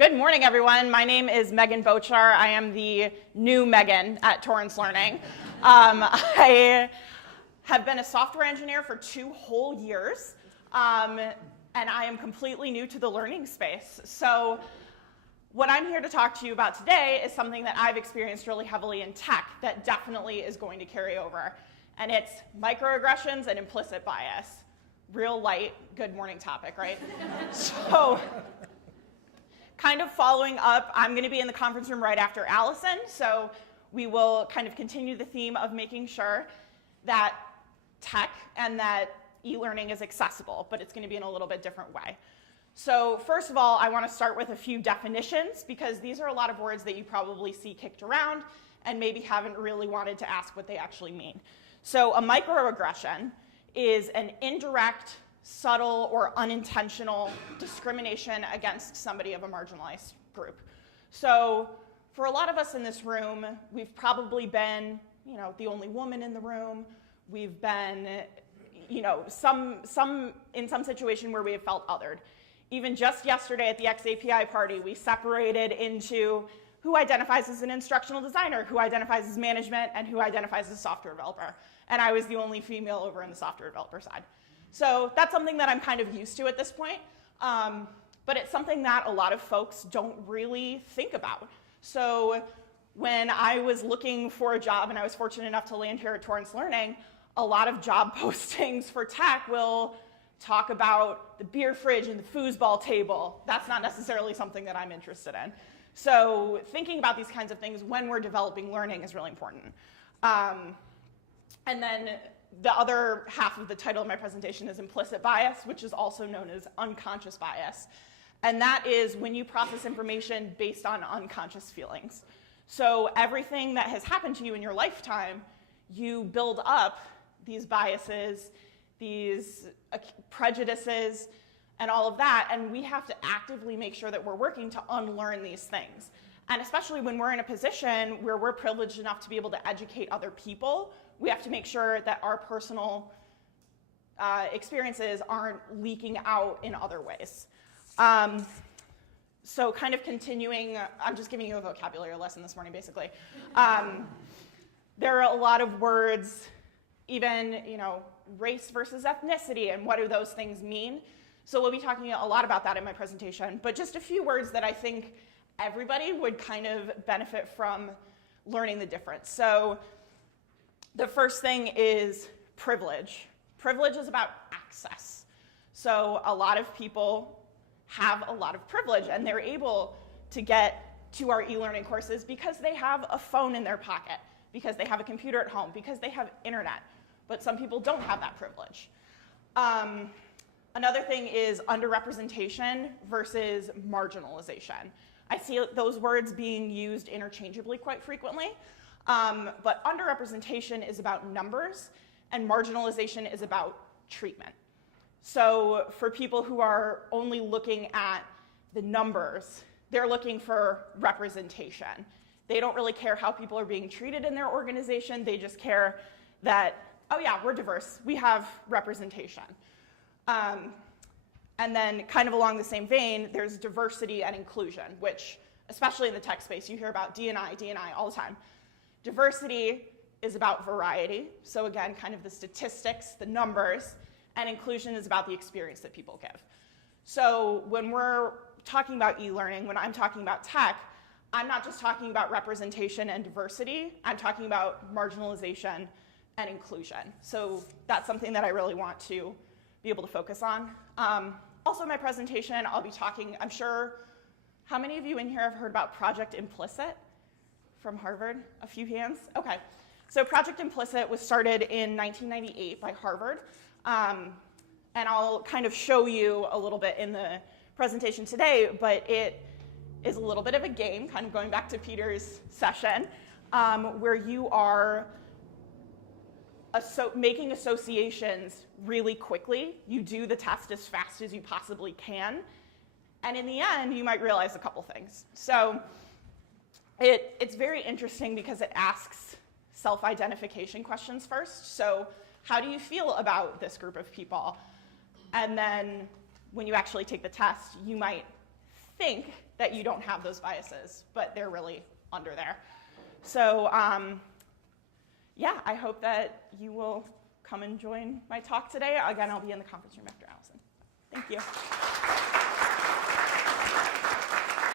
Good morning, everyone. My name is Megan Boczar. I am the new Megan at TorranceLearning. I have been a software engineer for 2 whole years, and I am completely new to the learning space. So what I'm here to talk to you about today is something that I've experienced really heavily in tech that definitely is going to carry over, and it's microaggressions and implicit bias. Real light, good morning topic, right? So, kind of following up, I'm going to be in the conference room right after Allison, so we will kind of continue the theme of making sure that tech and that e-learning is accessible, but it's going to be in a little bit different way. So first of all, I want to start with a few definitions, because these are a lot of words that you probably see kicked around and maybe haven't really wanted to ask what they actually mean. So a microaggression is an indirect, subtle, or unintentional discrimination against somebody of a marginalized group. So for a lot of us in this room, we've probably been, the only woman in the room. We've been, in some situation where we have felt othered. Even just yesterday at the XAPI party, we separated into who identifies as an instructional designer, who identifies as management, and who identifies as a software developer. And I was the only female over in the software developer side. So that's something that I'm kind of used to at this point, but it's something that a lot of folks don't really think about. So when I was looking for a job, and I was fortunate enough to land here at TorranceLearning, a lot of job postings for tech will talk about the beer fridge and the foosball table. That's not necessarily something that I'm interested in. So thinking about these kinds of things when we're developing learning is really important. And then the other half of the title of my presentation is implicit bias, which is also known as unconscious bias. And that is when you process information based on unconscious feelings. So everything that has happened to you in your lifetime, you build up these biases, these prejudices, and all of that, and we have to actively make sure that we're working to unlearn these things. And especially when we're in a position where we're privileged enough to be able to educate other people, we have to make sure that our personal experiences aren't leaking out in other ways. So kind of continuing, I'm just giving you a vocabulary lesson this morning, basically. There are a lot of words, even race versus ethnicity, and what do those things mean? So we'll be talking a lot about that in my presentation, but just a few words that I think everybody would kind of benefit from learning the difference. So the first thing is privilege. Privilege is about access. So a lot of people have a lot of privilege, and they're able to get to our e-learning courses because they have a phone in their pocket, because they have a computer at home, because they have internet. But some people don't have that privilege. Another thing is underrepresentation versus marginalization. I see those words being used interchangeably quite frequently, but underrepresentation is about numbers, and marginalization is about treatment. So for people who are only looking at the numbers, they're looking for representation. They don't really care how people are being treated in their organization. They just care that, oh yeah, we're diverse. We have representation. And then kind of along the same vein, there's diversity and inclusion, which, especially in the tech space, you hear about D&I all the time. Diversity is about variety. So again, kind of the statistics, the numbers, and inclusion is about the experience that people give. So when we're talking about e-learning, when I'm talking about tech, I'm not just talking about representation and diversity. I'm talking about marginalization and inclusion. So that's something that I really want to be able to focus on. Also in my presentation, I'll be talking, I'm sure, how many of you in here have heard about Project Implicit from Harvard? A few hands? Okay. So Project Implicit was started in 1998 by Harvard. And I'll kind of show you a little bit in the presentation today, but it is a little bit of a game, kind of going back to Peter's session, where you are making associations really quickly. You do the test as fast as you possibly can. And in the end, you might realize a couple things. So it's very interesting because it asks self-identification questions first. So how do you feel about this group of people? And then when you actually take the test, you might think that you don't have those biases, but they're really under there. So yeah, I hope that you will come and join my talk today. Again, I'll be in the conference room after Allison. Thank you.